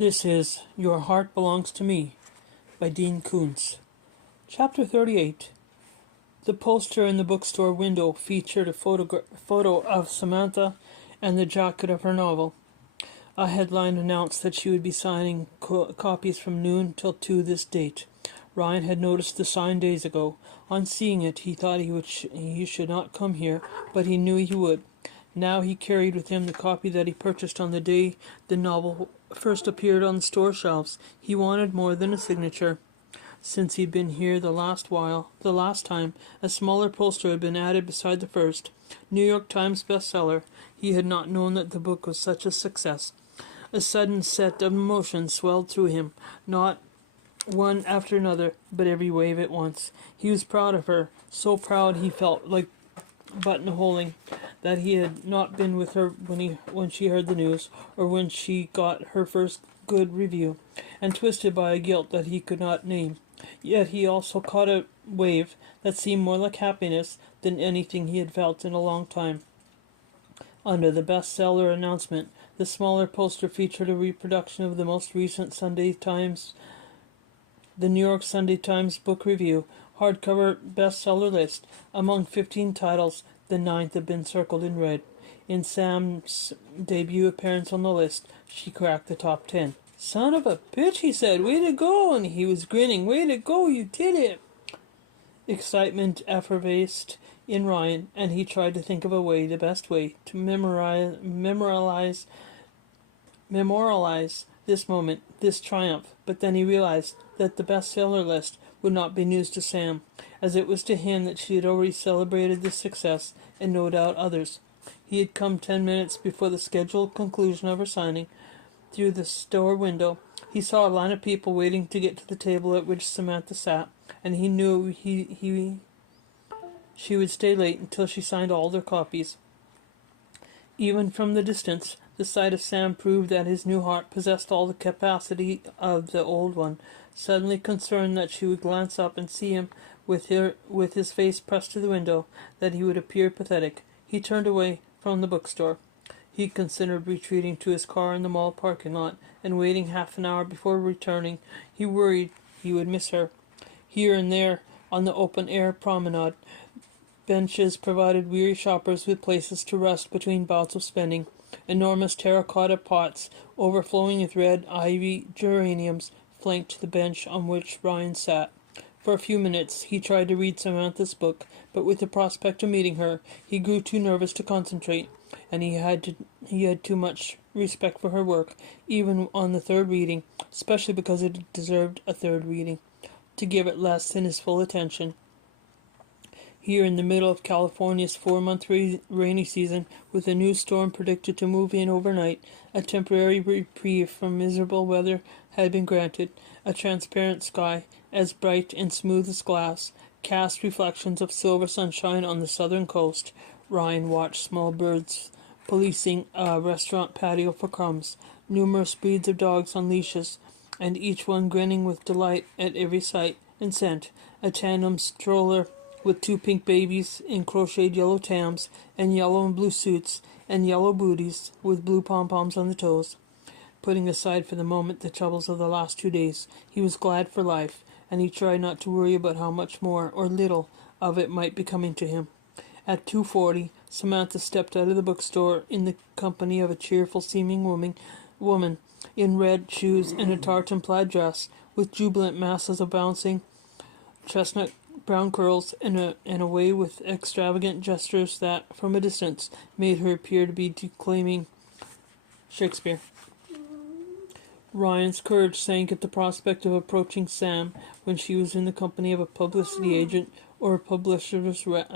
This is Your Heart Belongs to Me by Dean Koontz. Chapter 38. The poster in the bookstore window featured a photo of Samantha and the jacket of her novel. A headline announced that she would be signing copies from noon till 2 this date. Ryan had noticed the sign days ago. On seeing it, he thought he should not come here, but he knew he would. Now he carried with him the copy that he purchased on the day the novel first appeared on the store shelves. He wanted more than a signature. Since he'd been here the last time, a smaller poster had been added beside the first. New York Times bestseller. He had not known that the book was such a success. A sudden set of emotions swelled through him, not one after another, but every wave at once. He was proud of her, so proud he felt like buttonholing that he had not been with her when she heard the news, or when she got her first good review, and twisted by a guilt that he could not name. Yet he also caught a wave that seemed more like happiness than anything he had felt in a long time. Under the bestseller announcement, the smaller poster featured a reproduction of the most recent the New York Sunday Times book review hardcover bestseller list. Among 15 titles, the 9th had been circled in red. In Sam's debut appearance on the list, she cracked the top 10. "Son of a bitch," he said. "Way to go!" And he was grinning. "Way to go, you did it!" Excitement effervesced in Ryan, and he tried to think of the best way to memorialize this moment, this triumph. But then he realized that the bestseller list would not be news to Sam, as it was to him that she had already celebrated this success, and no doubt others. He had come 10 minutes before the scheduled conclusion of her signing. Through the store window, he saw a line of people waiting to get to the table at which Samantha sat, and he knew she would stay late until she signed all their copies. Even from the distance, the sight of Sam proved that his new heart possessed all the capacity of the old one. Suddenly concerned that she would glance up and see him with his face pressed to the window, that he would appear pathetic, he turned away from the bookstore. He considered retreating to his car in the mall parking lot and waiting half an hour before returning. He worried he would miss her. Here and there on the open-air promenade, benches provided weary shoppers with places to rest between bouts of spending. Enormous terracotta pots, overflowing with red ivy geraniums, flanked the bench on which Ryan sat. For a few minutes he tried to read Samantha's book, but with the prospect of meeting her, he grew too nervous to concentrate, and he had too much respect for her work, even on the third reading, especially because it deserved a third reading, to give it less than his full attention. Here in the middle of California's 4-month rainy season, with a new storm predicted to move in overnight, a temporary reprieve from miserable weather had been granted. A transparent sky, as bright and smooth as glass, cast reflections of silver sunshine on the southern coast. Ryan watched small birds policing a restaurant patio for crumbs, numerous breeds of dogs on leashes, and each one grinning with delight at every sight and scent. A tandem stroller with 2 pink babies in crocheted yellow tams, and yellow and blue suits, and yellow booties with blue pom-poms on the toes. Putting aside for the moment the troubles of the last 2 days, he was glad for life, and he tried not to worry about how much more, or little, of it might be coming to him. At 2:40, Samantha stepped out of the bookstore in the company of a cheerful-seeming woman in red shoes and a tartan plaid dress, with jubilant masses of bouncing chestnut brown curls, and a way with extravagant gestures that, from a distance, made her appear to be declaiming Shakespeare. Ryan's courage sank at the prospect of approaching Sam when she was in the company of a publicity agent or a publisher's rep.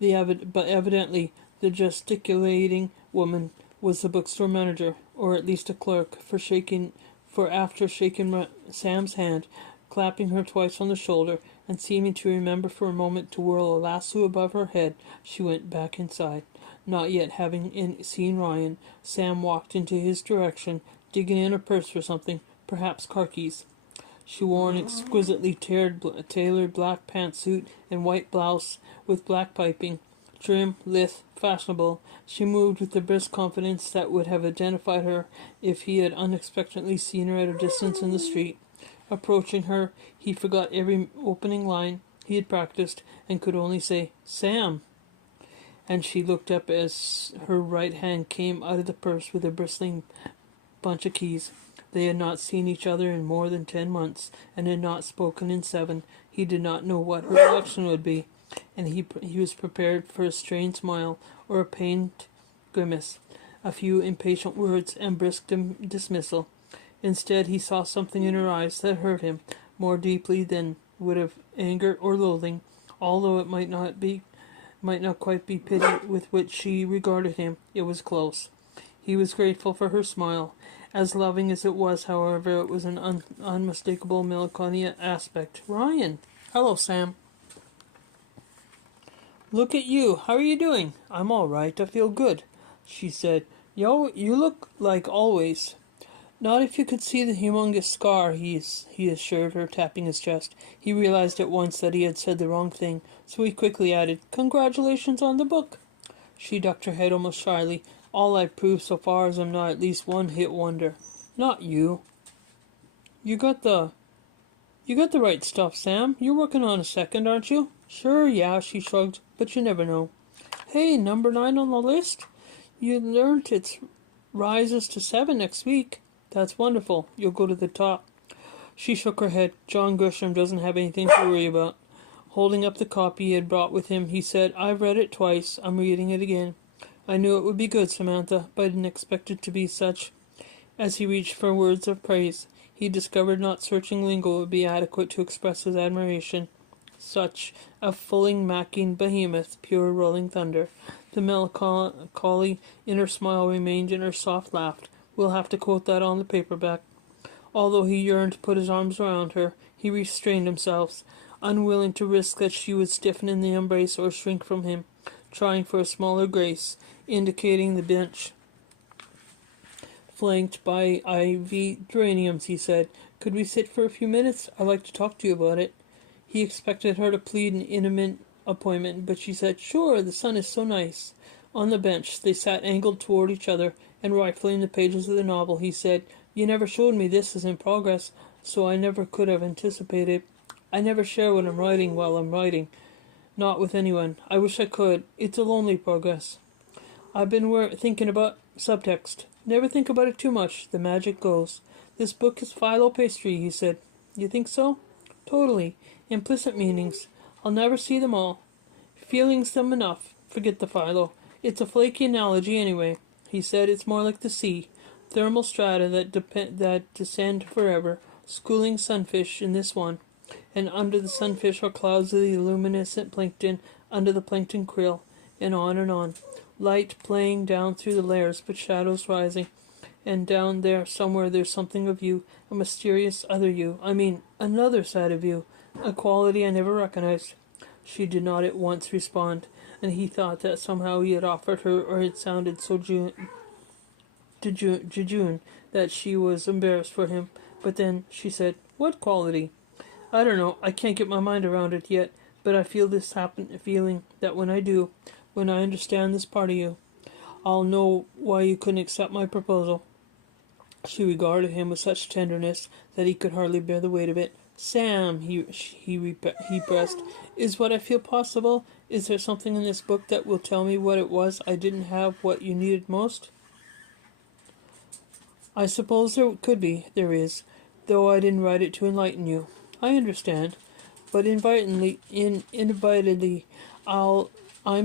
But evidently the gesticulating woman was the bookstore manager, or at least a clerk, for after shaking Sam's hand, clapping her twice on the shoulder, and seeming to remember for a moment to whirl a lasso above her head, she went back inside. Not yet having seen Ryan, Sam walked into his direction, digging in her purse for something, perhaps car keys. She wore an exquisitely tailored black pantsuit and white blouse with black piping. trim, lithe, fashionable. She moved with the brisk confidence that would have identified her if he had unexpectedly seen her at a distance in the street. Approaching her, he forgot every opening line he had practiced and could only say, "Sam." And she looked up as her right hand came out of the purse with a bristling bunch of keys. They had not seen each other in more than 10 months, and had not spoken in 7. He did not know what her reaction would be, and he was prepared for a strained smile or a pained grimace, a few impatient words and brisk dismissal. Instead, he saw something in her eyes that hurt him more deeply than would have anger or loathing, although it might not quite be pity with which she regarded him. It was close. He was grateful for her smile. As loving as it was, however, it was an unmistakable melancholy aspect. "Ryan." "Hello, Sam." "Look at you. How are you doing?" "I'm all right. I feel good," she said. "Yo, you look like always." "Not if you could see the humongous scar," he assured her, tapping his chest. He realized at once that he had said the wrong thing, so he quickly added, "Congratulations on the book." She ducked her head almost shyly. "All I've proved so far is I'm not at least one-hit wonder." "Not you." You got the right stuff, Sam. You're working on a second, aren't you?" "Sure, yeah," she shrugged, "but you never know." "Hey, number 9 on the list? You learned it rises to 7 next week." "That's wonderful. You'll go to the top." She shook her head. "John Grisham doesn't have anything to worry about." Holding up the copy he had brought with him, he said, "I've read it twice. I'm reading it again. I knew it would be good, Samantha, but I didn't expect it to be such." As he reached for words of praise, he discovered not searching lingo would be adequate to express his admiration. Such a fulling, macking behemoth, pure rolling thunder. The melancholy inner smile remained in her soft laugh. "We'll have to quote that on the paperback." Although he yearned to put his arms around her, he restrained himself, unwilling to risk that she would stiffen in the embrace or shrink from him, trying for a smaller grace, indicating the bench flanked by ivy geraniums. He said, "Could we sit for a few minutes? I'd like to talk to you about it." He expected her to plead an intimate appointment, but she said, "Sure, the sun is so nice." On the bench, they sat angled toward each other, and rifling the pages of the novel, he said, "You never showed me this is in progress, so I never could have anticipated. I never share what I'm writing while I'm writing. Not with anyone. I wish I could. It's a lonely progress. I've been thinking about subtext. Never think about it too much. The magic goes. This book is philo pastry," he said. "You think so?" "Totally. Implicit meanings. I'll never see them all. Feelings them enough. Forget the philo. It's a flaky analogy anyway." He said, "It's more like the sea. Thermal strata that descend forever. Schooling sunfish in this one. And under the sunfish are clouds of the luminescent plankton under the plankton krill. And on and on. Light playing down through the layers, but shadows rising. And down there somewhere there's something of you, a mysterious other you. I mean, another side of you. A quality I never recognized." She did not at once respond, and he thought that somehow he had offered her, or it sounded so jejune that she was embarrassed for him. But then she said, "What quality?" "I don't know. I can't get my mind around it yet, but I feel this feeling that when I do, when I understand this part of you, I'll know why you couldn't accept my proposal." She regarded him with such tenderness that he could hardly bear the weight of it. "Sam," he pressed, "is what I feel possible? Is there something in this book that will tell me what it was I didn't have, what you needed most?" "I suppose there could be. There is. Though I didn't write it to enlighten you." "I understand. But invitedly, I'm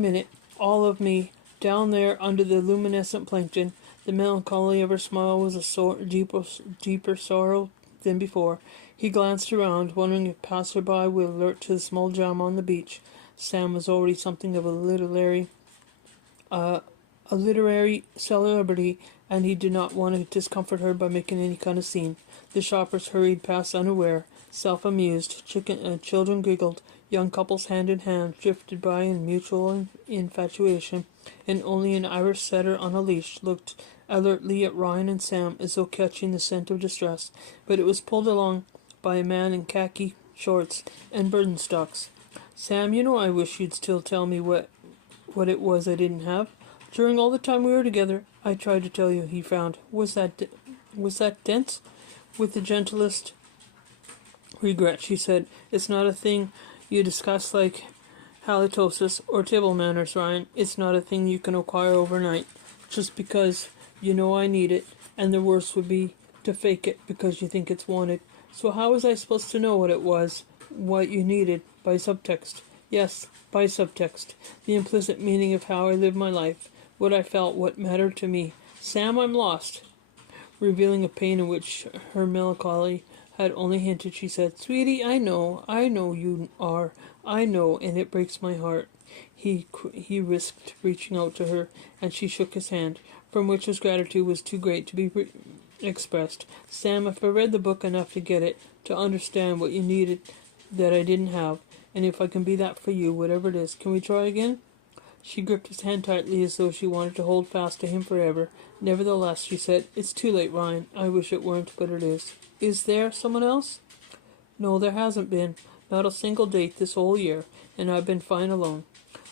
in it. All of me. Down there under the luminescent plankton." The melancholy of her smile was a deeper sorrow than before. He glanced around, wondering if passerby would alert to the small jam on the beach. Sam was already something of a literary celebrity, and he did not want to discomfort her by making any kind of scene. The shoppers hurried past unaware, self-amused. Children giggled. Young couples hand in hand drifted by in mutual infatuation, and only an Irish setter on a leash looked alertly at Ryan and Sam as though catching the scent of distress, but it was pulled along by a man in khaki shorts and Birkenstocks. "Sam, you know I wish you'd still tell me what what it was I didn't have. During all the time we were together, I tried to tell you, he frowned. Was that dense? With the gentlest regret, she said, it's not a thing you discuss like halitosis or table manners, Ryan. It's not a thing you can acquire overnight, just because you know I need it, and the worst would be to fake it because you think it's wanted. So how was I supposed to know what it was, what you needed? By subtext. Yes, by subtext. The implicit meaning of how I lived my life, what I felt, what mattered to me. Sam, I'm lost. Revealing a pain in which her melancholy had only hinted, she said, Sweetie, I know you are. I know, and it breaks my heart. He risked reaching out to her, and she shook his hand, from which his gratitude was too great to be expressed. Sam, if I read the book enough to get it, to understand what you needed that I didn't have, and if I can be that for you, whatever it is, can we try again? She gripped his hand tightly as though she wanted to hold fast to him forever. Nevertheless, she said, It's too late, Ryan. I wish it weren't, but it is. Is there someone else? No, there hasn't been. Not a single date this whole year, and I've been fine alone.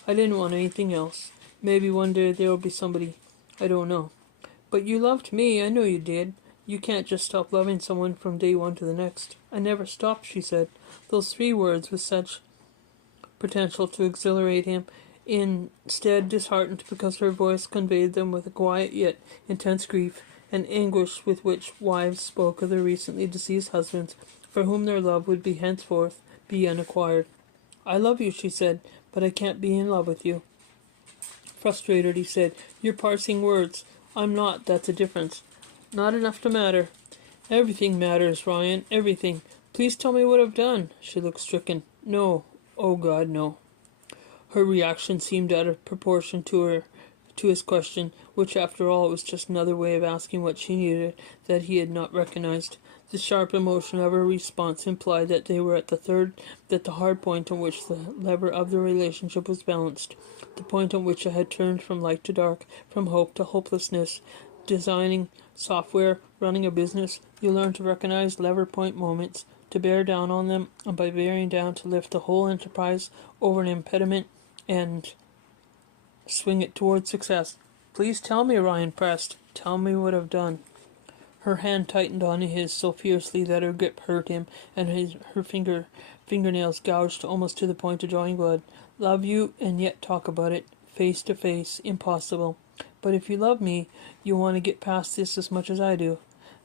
I didn't want anything else. Maybe one day there'll be somebody. I don't know. But you loved me. I know you did. You can't just stop loving someone from day one to the next. I never stopped, she said. Those 3 words with such potential to exhilarate him, instead disheartened because her voice conveyed them with a quiet yet intense grief and anguish with which wives spoke of their recently deceased husbands, for whom their love would be henceforth be unacquired. I love you, she said, but I can't be in love with you. Frustrated, he said, You're parsing words. I'm not, that's a difference. Not enough to matter. Everything matters, Ryan, everything. Please tell me what I've done. She looked stricken. No. Oh God, no. Her reaction seemed out of proportion to his question, which after all was just another way of asking what she needed that he had not recognized. The sharp emotion of her response implied that they were at the hard point on which the lever of the relationship was balanced, the point on which it had turned from light to dark, from hope to hopelessness. Designing software, running a business, you learn to recognize lever point moments, to bear down on them, and by bearing down to lift the whole enterprise over an impediment and swing it toward success. Please tell me, Ryan pressed. Tell me what I've done. Her hand tightened on his so fiercely that her grip hurt him, and her fingernails gouged almost to the point of drawing blood. Love you, and yet talk about it, face to face, impossible. But if you love me, you want to get past this as much as I do.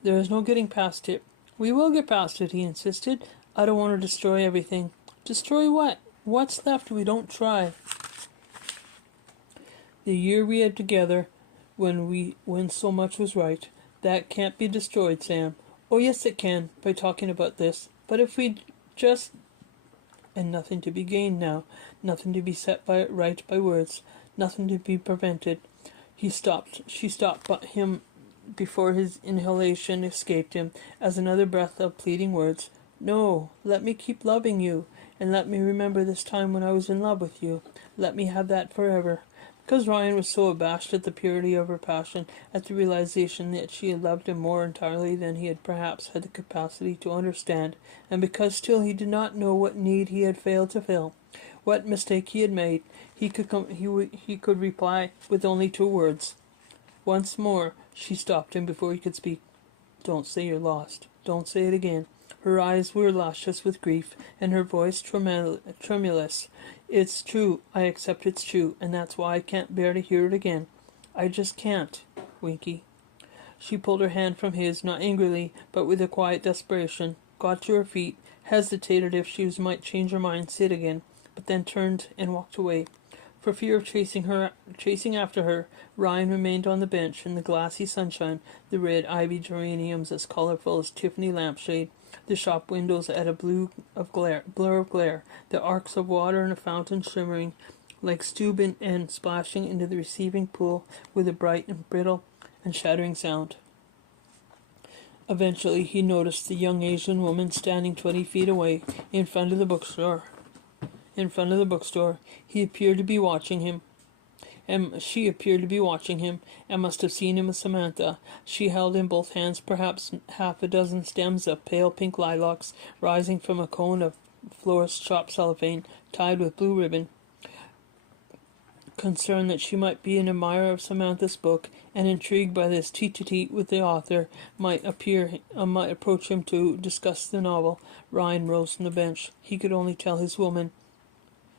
There is no getting past it. We will get past it, he insisted. I don't want to destroy everything. Destroy what? What's left we don't try? The year we had together, when so much was right, that can't be destroyed, Sam. Oh yes it can, by talking about this. But if we just... And nothing to be gained now, nothing to be set right by words, nothing to be prevented. She stopped him before his inhalation escaped him, as another breath of pleading words. No, let me keep loving you, and let me remember this time when I was in love with you. Let me have that forever. Because Ryan was so abashed at the purity of her passion, at the realization that she had loved him more entirely than he had perhaps had the capacity to understand, and because still he did not know what need he had failed to fill, what mistake he had made, he could reply with only 2 words. Once more she stopped him before he could speak. Don't say you're lost. Don't say it again. Her eyes were luscious with grief, and her voice tremulous. It's true. I accept it's true, and that's why I can't bear to hear it again. I just can't, Winky. She pulled her hand from his, not angrily, but with a quiet desperation, got to her feet, hesitated if she might change her mind, sit again, but then turned and walked away. For fear of chasing after her, Ryan remained on the bench in the glassy sunshine, the red ivy geraniums as colorful as Tiffany lampshade, the shop windows at a blur of glare, the arcs of water in a fountain shimmering like stube and splashing into the receiving pool with a bright and brittle and shattering sound. Eventually he noticed the young Asian woman standing 20 feet away in front of the bookstore. He appeared to be watching him, and she appeared to be watching him, and must have seen him with Samantha. She held in both hands perhaps half a dozen stems of pale pink lilacs, rising from a cone of florist's shop cellophane, tied with blue ribbon. Concerned that she might be an admirer of Samantha's book, and intrigued by this tete-a-tete with the author, might approach him to discuss the novel, Ryan rose from the bench. He could only tell this woman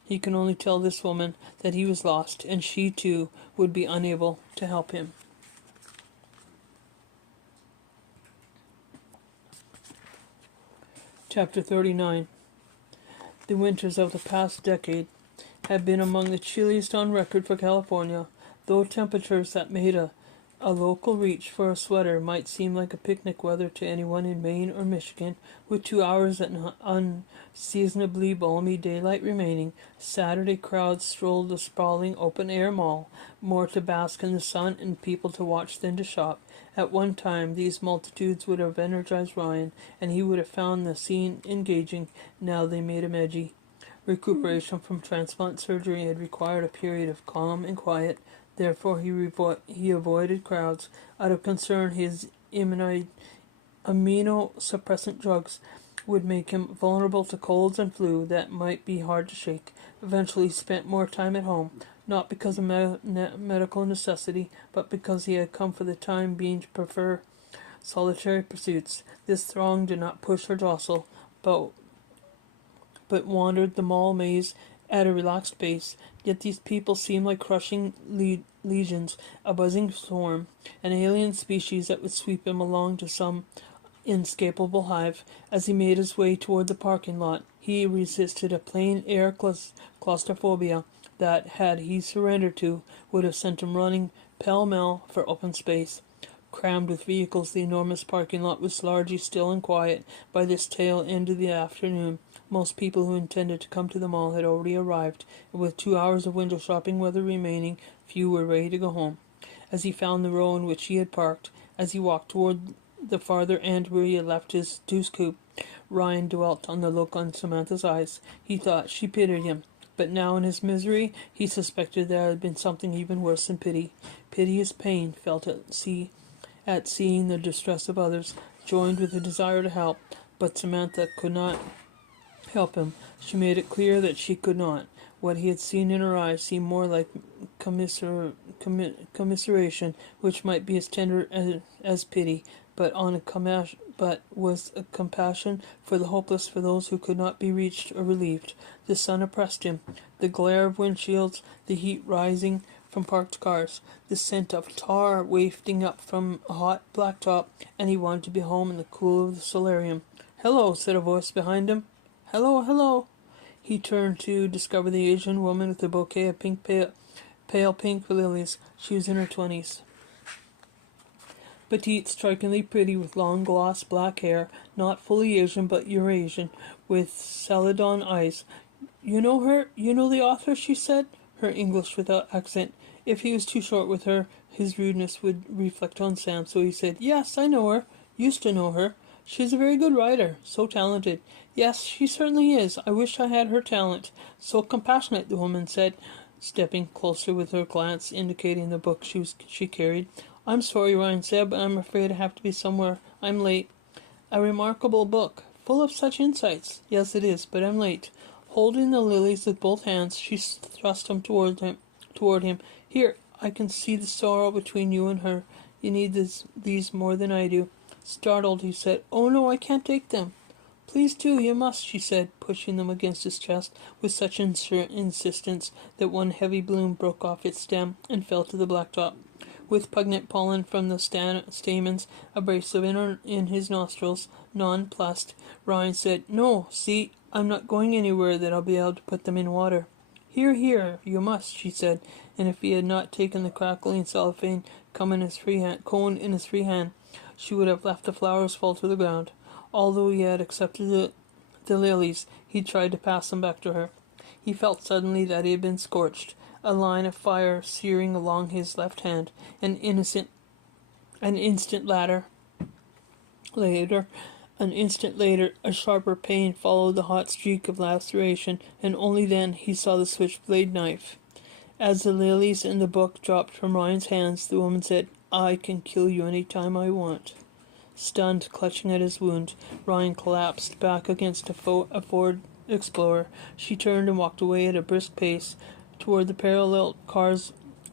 that he was lost, and she too would be unable to help him. Chapter 39. The winters of the past decade had been among the chilliest on record for California, though temperatures that made a local reach for a sweater might seem like a picnic weather to anyone in Maine or Michigan. With 2 hours at unseasonably balmy daylight remaining, Saturday crowds strolled the sprawling open-air mall, more to bask in the sun and people to watch than to shop. At one time, these multitudes would have energized Ryan, and he would have found the scene engaging. Now they made him edgy. Recuperation from transplant surgery had required a period of calm and quiet. Therefore, he avoided crowds. Out of concern, his immunosuppressant drugs would make him vulnerable to colds and flu that might be hard to shake. Eventually, he spent more time at home, not because of medical necessity, but because he had come for the time being to prefer solitary pursuits. This throng did not push or jostle, but wandered the mall maze at a relaxed pace. Yet these people seemed like crushing legions, a buzzing swarm, an alien species that would sweep him along to some inescapable hive. As he made his way toward the parking lot, he resisted a plain air claustrophobia that, had he surrendered to, would have sent him running pell-mell for open space. Crammed with vehicles, the enormous parking lot was largely still and quiet by this tail end of the afternoon. Most people who intended to come to the mall had already arrived, and with 2 hours of window shopping weather remaining, few were ready to go home. As he found the row in which he had parked, as he walked toward the farther end where he had left his deuce coupe, Ryan dwelt on the look on Samantha's eyes. He thought she pitied him, but now in his misery he suspected there had been something even worse than pity. Piteous pain felt at seeing the distress of others, joined with a desire to help, but Samantha could not help him. She made it clear that she could not. What he had seen in her eyes seemed more like commiseration, which might be as tender as pity, but was a compassion for the hopeless, for those who could not be reached or relieved. The sun oppressed him, the glare of windshields, the heat rising from parked cars, the scent of tar wafting up from a hot blacktop, and he wanted to be home in the cool of the solarium. "Hello," said a voice behind him. "Hello, hello." He turned to discover the Asian woman with a bouquet of pale pink lilies. She was in her 20s. Petite, strikingly pretty, with long gloss black hair, not fully Asian but Eurasian, with celadon eyes. "You know her? You know the author?" she said, her English without accent. If he was too short with her, his rudeness would reflect on Sam, so he said, "Yes, I know her. Used to know her. She's a very good writer. So talented." "Yes, she certainly is. I wish I had her talent. So compassionate," the woman said, stepping closer with her glance indicating the book she carried. "I'm sorry," Ryan said, "but I'm afraid I have to be somewhere. I'm late." "A remarkable book. Full of such insights." "Yes, it is, but I'm late." Holding the lilies with both hands, she thrust them toward him. "Here, I can see the sorrow between you and her. You need these more than I do." Startled, he said, "Oh no, I can't take them." "Please do, you must," she said, pushing them against his chest with such insistence that one heavy bloom broke off its stem and fell to the blacktop. With pungent pollen from the stamens abrasive in his nostrils, nonplussed, Ryan said, "No, see, I'm not going anywhere that I'll be able to put them in water." "Here, here, you must," she said, and if he had not taken the crackling cellophane cone in his free hand, she would have left the flowers fall to the ground. Although he had accepted the lilies, he tried to pass them back to her. He felt suddenly that he had been scorched, a line of fire searing along his left hand. An instant later, a sharper pain followed the hot streak of laceration, and only then he saw the switchblade knife. As the lilies and the book dropped from Ryan's hands, the woman said, "I can kill you any time I want." Stunned, clutching at his wound, Ryan collapsed back against a Ford Explorer. She turned and walked away at a brisk pace toward the parallel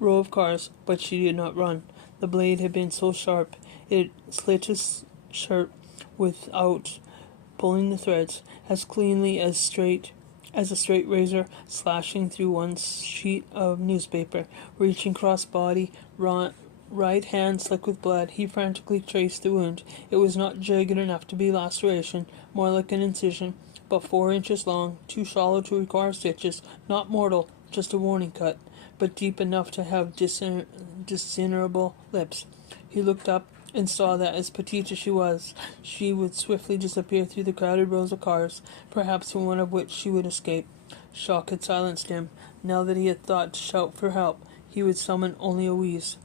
row of cars, but she did not run. The blade had been so sharp it slit his shirt without pulling the threads, as cleanly as a straight razor slashing through one sheet of newspaper. Reaching cross-body, right hand slick with blood, he frantically traced the wound. It was not jagged enough to be laceration, more like an incision, but 4 inches long, too shallow to require stitches, not mortal, just a warning cut, but deep enough to have discernible lips. He looked up and saw that, as petite as she would swiftly disappear through the crowded rows of cars, perhaps from one of which she would escape. Shock had silenced him. Now that he had thought to shout for help, he would summon only a wheeze.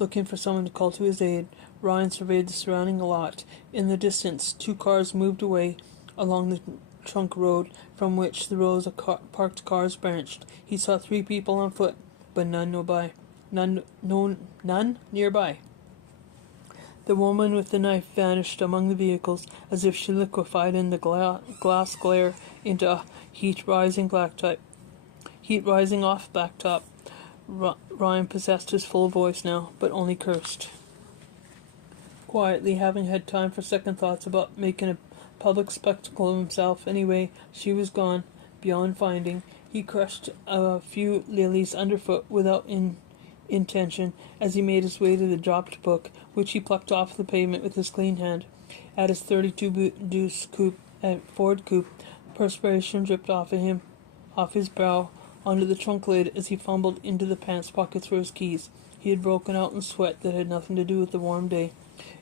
Looking for someone to call to his aid, Ryan surveyed the surrounding lot. In the distance, 2 cars moved away along the trunk road from which the rows of parked cars branched. He saw 3 people on foot, but none nearby. The woman with the knife vanished among the vehicles as if she liquefied in the glass glare into heat rising off blacktop. Ryan possessed his full voice now, but only cursed. Quietly, having had time for second thoughts about making a public spectacle of himself anyway, she was gone, beyond finding. He crushed a few lilies underfoot without intention as he made his way to the dropped book, which he plucked off the pavement with his clean hand. At his 32 deuce Ford coupe, perspiration dripped off his brow, onto the trunk lid as he fumbled into the pants pockets for his keys. He had broken out in sweat that had nothing to do with the warm day.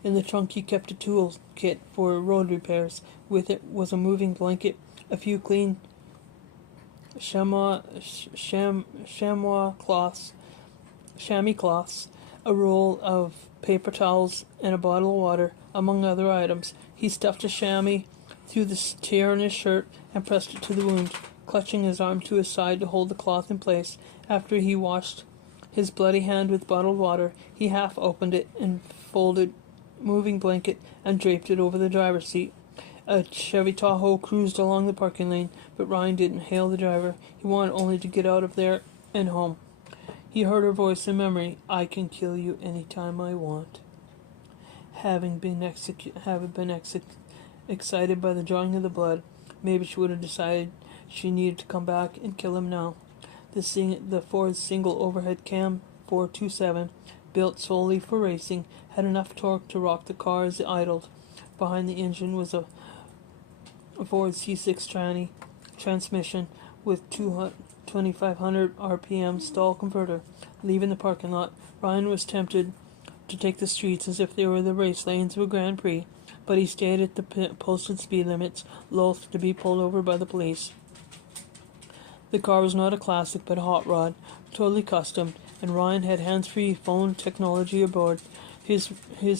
In the trunk he kept a tool kit for road repairs. With it was a moving blanket, a few clean chamois cloths, a roll of paper towels, and a bottle of water, among other items. He stuffed a chamois through the tear in his shirt and pressed it to the wound, clutching his arm to his side to hold the cloth in place. After he washed his bloody hand with bottled water, he half opened it and folded moving blanket and draped it over the driver's seat. A Chevy Tahoe cruised along the parking lane, but Ryan didn't hail the driver. He wanted only to get out of there and home. He heard her voice in memory. "I can kill you any time I want." Having been excited by the drawing of the blood, maybe she would have decided she needed to come back and kill him now. The Ford's single overhead cam 427, built solely for racing, had enough torque to rock the car as it idled. Behind the engine was a Ford C6 transmission with 2500 RPM stall converter. Leaving the parking lot, Ryan was tempted to take the streets as if they were the race lanes of a Grand Prix, but he stayed at the posted speed limits, loath to be pulled over by the police. The car was not a classic, but a hot rod, totally custom, and Ryan had hands-free phone technology aboard. His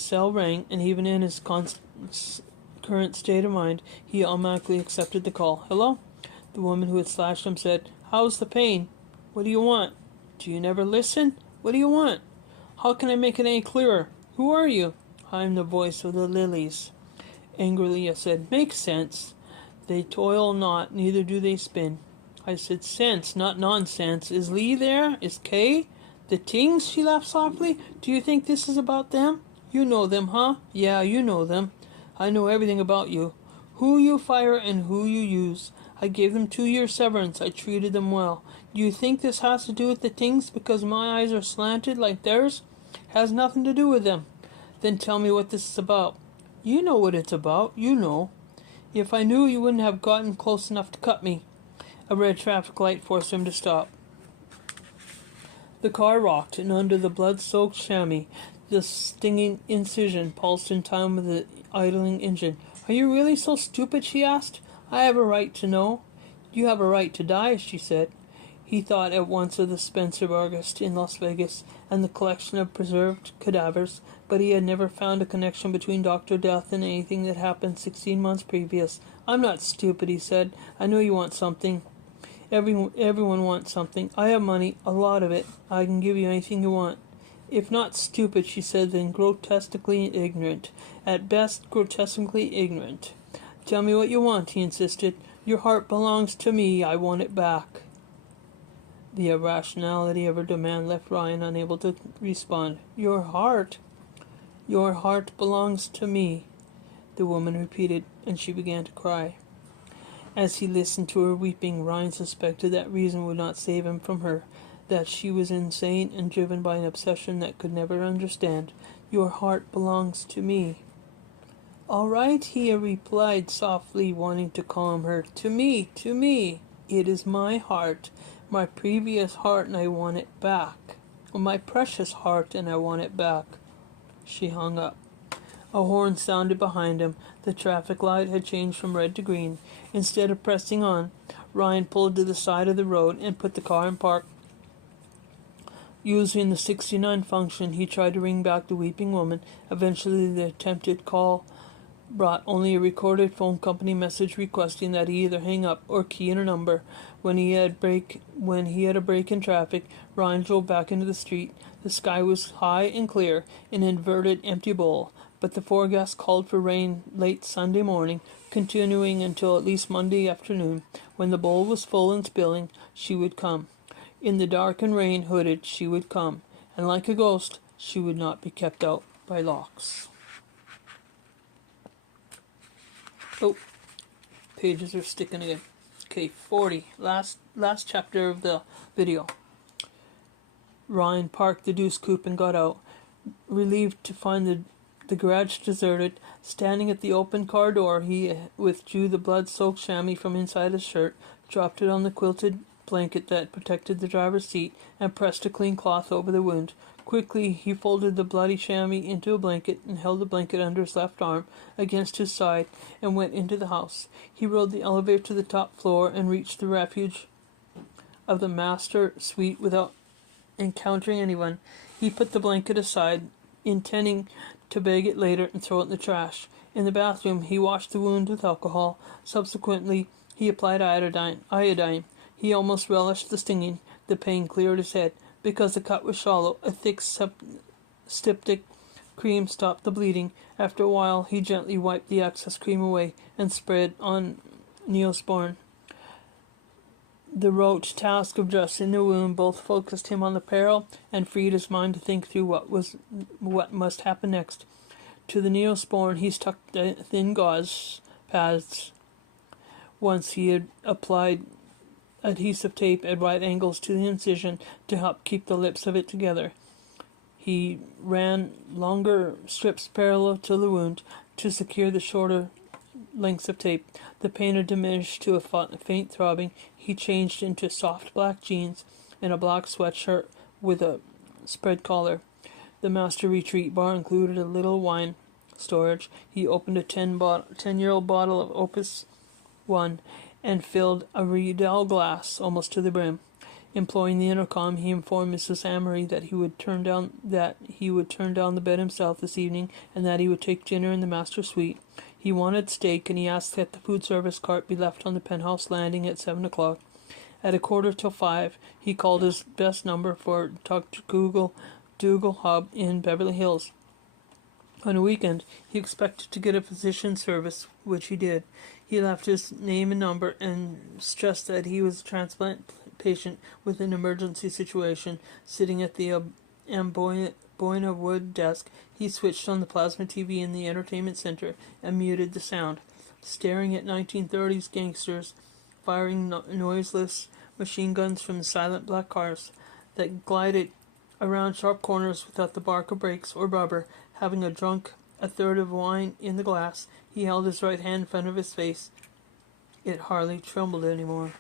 cell rang, and even in his current state of mind, he automatically accepted the call. "Hello?" The woman who had slashed him said, "How's the pain? What do you want? Do you never listen? What do you want? How can I make it any clearer? Who are you?" "I'm the voice of the lilies." Angrily I said, "Make sense. They toil not, neither do they spin." I said, "Sense, not nonsense. Is Lee there? Is Kay? The Tings?" She laughed softly. "Do you think this is about them? You know them, huh? Yeah, you know them. I know everything about you. Who you fire and who you use. I gave them 2-year severance. I treated them well. Do you think this has to do with the Tings because my eyes are slanted like theirs? Has nothing to do with them. Then tell me what this is about." "You know what it's about. You know." "If I knew, you wouldn't have gotten close enough to cut me." A red traffic light forced him to stop. The car rocked, and under the blood-soaked chamois, the stinging incision pulsed in time with the idling engine. "Are you really so stupid?" she asked. "I have a right to know." "You have a right to die," she said. He thought at once of the Spencer August in Las Vegas and the collection of preserved cadavers, but he had never found a connection between Dr. Death and anything that happened 16 months previous. "I'm not stupid," he said. "I know you want something. Everyone wants something. I have money, a lot of it. I can give you anything you want." "If not stupid," she said, "then grotesquely ignorant. At best, grotesquely ignorant." "Tell me what you want," he insisted. "Your heart belongs to me. I want it back." The irrationality of her demand left Ryan unable to respond. Your heart belongs to me, the woman repeated, and she began to cry. As he listened to her weeping, Ryan suspected that reason would not save him from her, that she was insane and driven by an obsession that could never understand. Your heart belongs to me. All right, he replied softly, wanting to calm her. To me, to me. It is my heart, my previous heart, and I want it back. My precious heart, and I want it back. She hung up. A horn sounded behind him. The traffic light had changed from red to green. Instead of pressing on, Ryan pulled to the side of the road and put the car in park. Using the 69 function, he tried to ring back the weeping woman. Eventually, the attempted call brought only a recorded phone company message requesting that he either hang up or key in a number. When he had a break in traffic, Ryan drove back into the street. The sky was high and clear, an inverted empty bowl, but the forecast called for rain late Sunday morning, continuing until at least Monday afternoon. When the bowl was full and spilling, she would come. In the dark and rain, hooded, she would come, and like a ghost, she would not be kept out by locks. Oh, pages are sticking again. Okay, 40. Last chapter of the video. Ryan parked the Deuce Coupe and got out, relieved to find the garage deserted. Standing at the open car door, he withdrew the blood-soaked chamois from inside his shirt, dropped it on the quilted blanket that protected the driver's seat, and pressed a clean cloth over the wound. Quickly, he folded the bloody chamois into a blanket and held the blanket under his left arm against his side and went into the house. He rode the elevator to the top floor and reached the refuge of the master suite without encountering anyone. He put the blanket aside, intending to bag it later and throw it in the trash. In the bathroom, he washed the wound with alcohol. Subsequently, he applied iodine. He almost relished the stinging. The pain cleared his head. Because the cut was shallow, a thick styptic cream stopped the bleeding. After a while, he gently wiped the excess cream away and spread on Neosporin. The rote task of dressing the wound both focused him on the peril and freed his mind to think through what must happen next. To the Neosporin he stuck thin gauze pads. Once he had applied adhesive tape at right angles to the incision to help keep the lips of it together. He ran longer strips parallel to the wound to secure the shorter lengths of tape. The pain had diminished to a faint throbbing. He changed into soft black jeans and a black sweatshirt with a spread collar. The master retreat bar included a little wine storage. He opened a 10-year-old bottle of Opus 1 and filled a Riedel glass almost to the brim. Employing the intercom, he informed Mrs. Amory that he would turn down the bed himself this evening and that he would take dinner in the master suite. He wanted steak, and he asked that the food service cart be left on the penthouse landing at 7 o'clock. At 5:15, he called his best number for Dr. Dougal Hub in Beverly Hills. On a weekend, he expected to get a physician service, which he did. He left his name and number and stressed that he was a transplant patient with an emergency situation. Sitting at the Boina wood desk, he switched on the plasma TV in the entertainment center and muted the sound. Staring at 1930s gangsters firing noiseless machine guns from the silent black cars that glided around sharp corners without the bark of brakes or rubber, having drunk a third of wine in the glass, he held his right hand in front of his face. It hardly trembled anymore.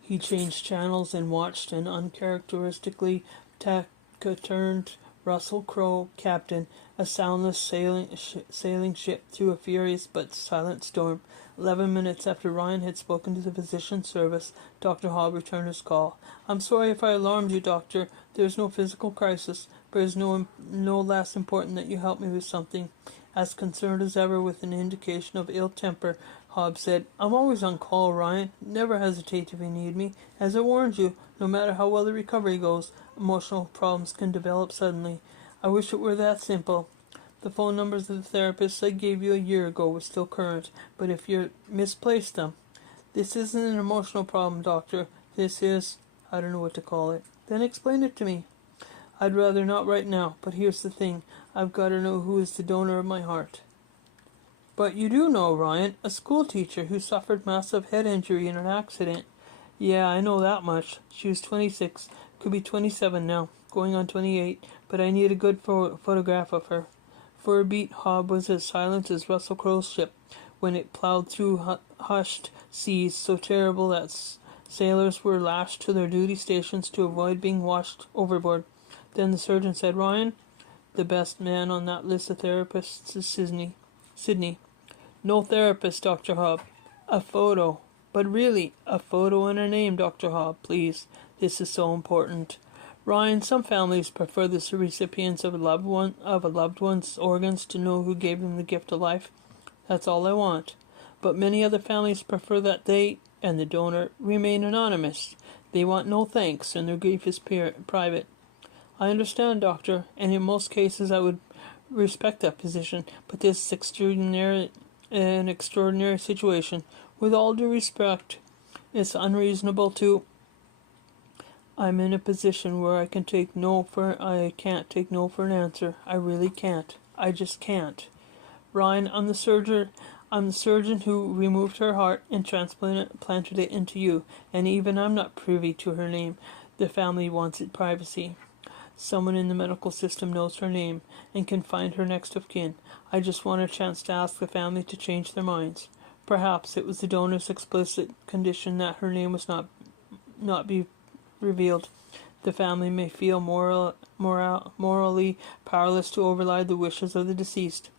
He changed channels and watched an uncharacteristically taciturn Russell Crowe captain a soundless sailing ship through a furious but silent storm. 11 minutes after Ryan had spoken to the physician service, Dr. Hall returned his call. "I'm sorry if I alarmed you, doctor. There is no physical crisis, but it is no less important that you help me with something." As concerned as ever with an indication of ill temper, Hobbs said, "I'm always on call, Ryan. Never hesitate if you need me. As I warned you, no matter how well the recovery goes, emotional problems can develop suddenly. I wish it were that simple. The phone numbers of the therapists I gave you a year ago were still current, but if you misplaced them, This isn't an emotional problem, Doctor. This is... I don't know what to call it. Then explain it to me. I'd rather not right now, but here's the thing. I've got to know who is the donor of my heart. But you do know, Ryan, a school teacher who suffered massive head injury in an accident. Yeah, I know that much. She was 26, could be 27 now, going on 28, but I need a good photograph of her. For a beat, Hob was as silent as Russell Crowe's ship when it plowed through hushed seas so terrible that sailors were lashed to their duty stations to avoid being washed overboard. Then the surgeon said, Ryan, the best man on that list of therapists is Sydney. No therapist, Dr. Hob. A photo. But really, a photo and a name, Dr. Hob, please. This is so important. Ryan, some families prefer the recipients of a loved one's organs to know who gave them the gift of life. That's all I want. But many other families prefer that they and the donor remain anonymous. They want no thanks, and their grief is private. I understand, Doctor, and in most cases I would respect that position, but this is an extraordinary situation. With all due respect, it's unreasonable to... I'm in a position where I can't take no for an answer. I really can't. I just can't. Ryan, I'm the surgeon who removed her heart and transplanted it into you, and even I'm not privy to her name. The family wants its privacy. Someone in the medical system knows her name and can find her next of kin. I just want a chance to ask the family to change their minds. Perhaps it was the donor's explicit condition that her name was not be revealed. The family may feel morally powerless to override the wishes of the deceased.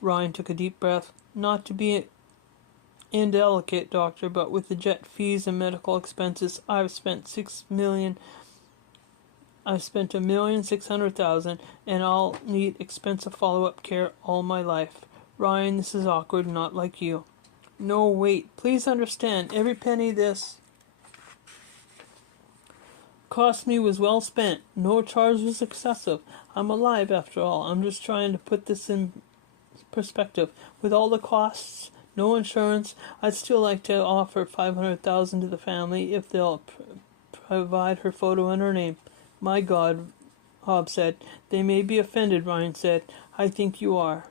Ryan took a deep breath. Not to be indelicate, Doctor, but with the jet fees and medical expenses, I've spent $1,600,000, and I'll need expensive follow-up care all my life. Ryan, this is awkward, not like you. No, wait. Please understand, every penny this cost me was well spent. No charge was excessive. I'm alive after all. I'm just trying to put this in perspective. With all the costs, no insurance, I'd still like to offer $500,000 to the family if they'll provide her photo and her name. My God, Hob said. They may be offended, Ryan said. I think you are.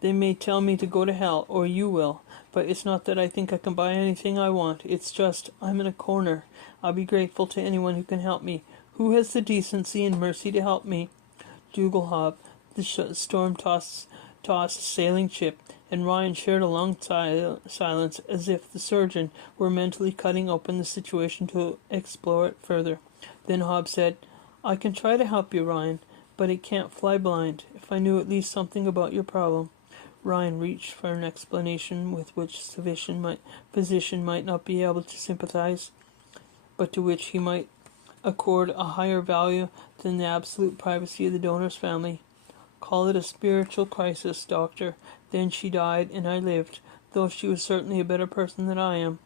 They may tell me to go to hell, or you will. But it's not that I think I can buy anything I want. It's just, I'm in a corner. I'll be grateful to anyone who can help me. Who has the decency and mercy to help me? Dougal Hob, the storm-tossed sailing ship, and Ryan shared a long silence, as if the surgeon were mentally cutting open the situation to explore it further. Then Hob said, I can try to help you, Ryan, but it can't fly blind. If I knew at least something about your problem. Ryan reached for an explanation with which physician might not be able to sympathize, but to which he might accord a higher value than the absolute privacy of the donor's family. Call it a spiritual crisis, Doctor. Then she died, and I lived, though she was certainly a better person than I am.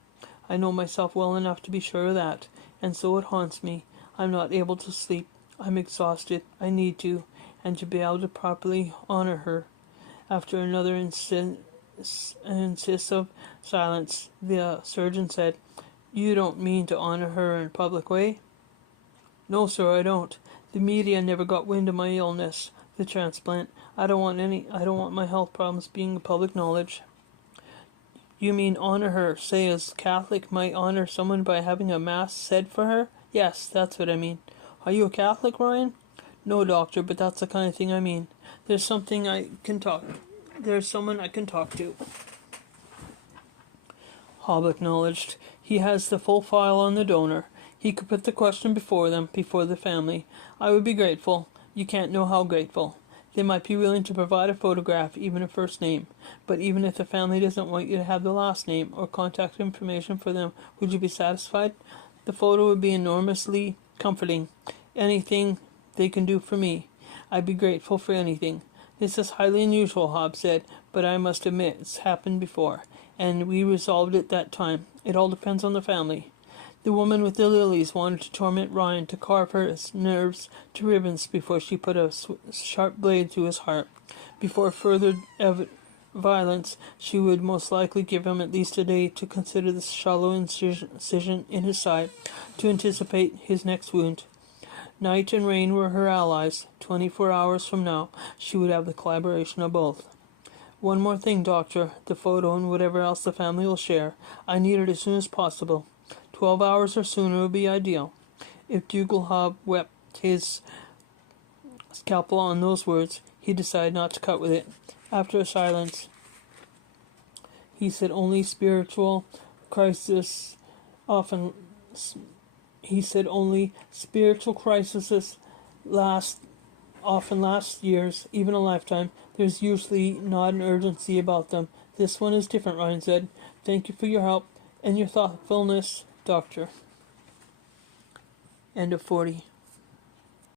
I know myself well enough to be sure of that, and so it haunts me. I'm not able to sleep. I'm exhausted. I need to, and to be able to properly honor her. After another incisive silence, the surgeon said, You don't mean to honor her in a public way? No, sir, I don't. The media never got wind of my illness, the transplant. I don't want my health problems being public knowledge. You mean honor her, say as Catholic might honor someone by having a mass said for her? Yes, that's what I mean. Are you a Catholic, Ryan? No, Doctor, but that's the kind of thing I mean. There's someone I can talk to. Hob acknowledged. He has the full file on the donor. He could put the question before the family. I would be grateful. You can't know how grateful. They might be willing to provide a photograph, even a first name. But even if the family doesn't want you to have the last name or contact information for them, would you be satisfied? The photo would be enormously comforting. Anything they can do for me, I'd be grateful for anything. This is highly unusual, Hob said, but I must admit it's happened before, and we resolved it that time. It all depends on the family. The woman with the lilies wanted to torment Ryan, to carve her nerves to ribbons before she put a sharp blade through his heart. Before further violence, she would most likely give him at least a day to consider the shallow incision in his side, to anticipate his next wound. Night and rain were her allies. 24 hours from now, she would have the collaboration of both. One more thing, Doctor. The photo and whatever else the family will share. I need it as soon as possible. 12 hours or sooner would be ideal. If Dougalhob wept his scalpel on those words, he decided not to cut with it. After a silence, he said only spiritual crises often often last years, even a lifetime. There's usually not an urgency about them. This one is different, Ryan said. Thank you for your help and your thoughtfulness, Doctor. End of 40.